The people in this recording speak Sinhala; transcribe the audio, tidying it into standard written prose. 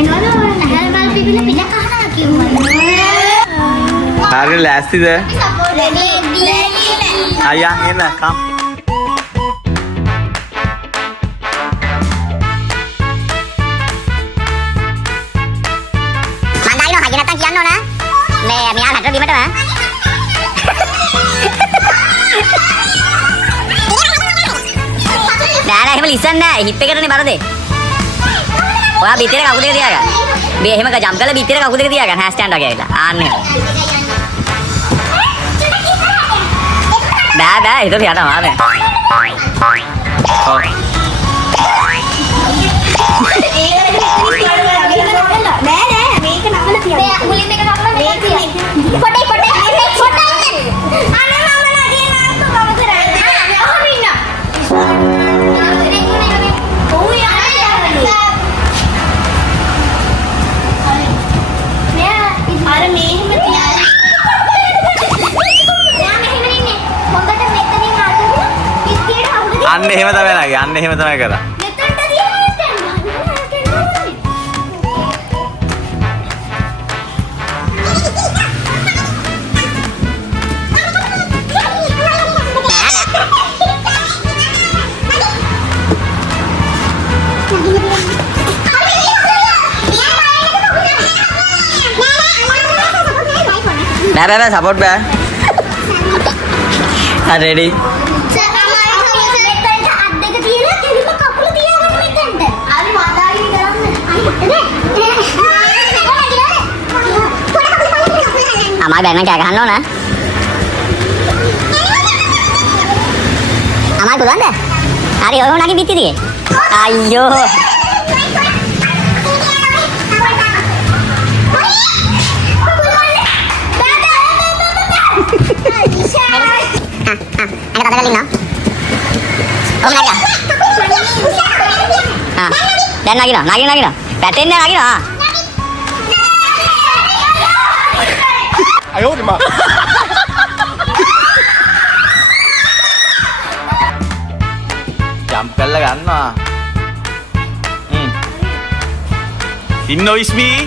එනවද හැල බල් පිපිලා පින කහනවා කිව්වා. හරියට ලෑස්තිද? අයියා එන්න කම්. කියන්න ඕන මේ මෙයා හැටර බීමටම නෑ එහෙම ලිසන් නෑ හිප් එකටනේ බර දෙන්න. ඔයා බිත්තේ කකුල දෙක තියාගන්න. මේ එහෙම ජම්ප් කරලා බිත්තේ කකුල දෙක තියාගන්න හෑන්ඩ් ස්ටෑන්ඩ් වගේ ඇවිල්ලා. ආන්න එහෙම. බෑ ඒක යනවා නේ. අන්න එහෙම තමයි නගේ. අන්න එහෙම තමයි කරා. බෑ සපෝට් බෑ. හරි රෙඩි. අමා බෑන කෑ ගහන්න ඕන. අමා පුළුවන්ද? හරි ඔය උනාගේ පිටි දිගේ. අයියෝ. අනේ කතා කරලින්න. ඔබ නගිලා. දැන් නගිනවා. පැටෙන්නේ නගිනවා. අයෝ දෙමා. ජම්ප් කරලා ගන්නවා. ඉන්නෝ ඉස්මී.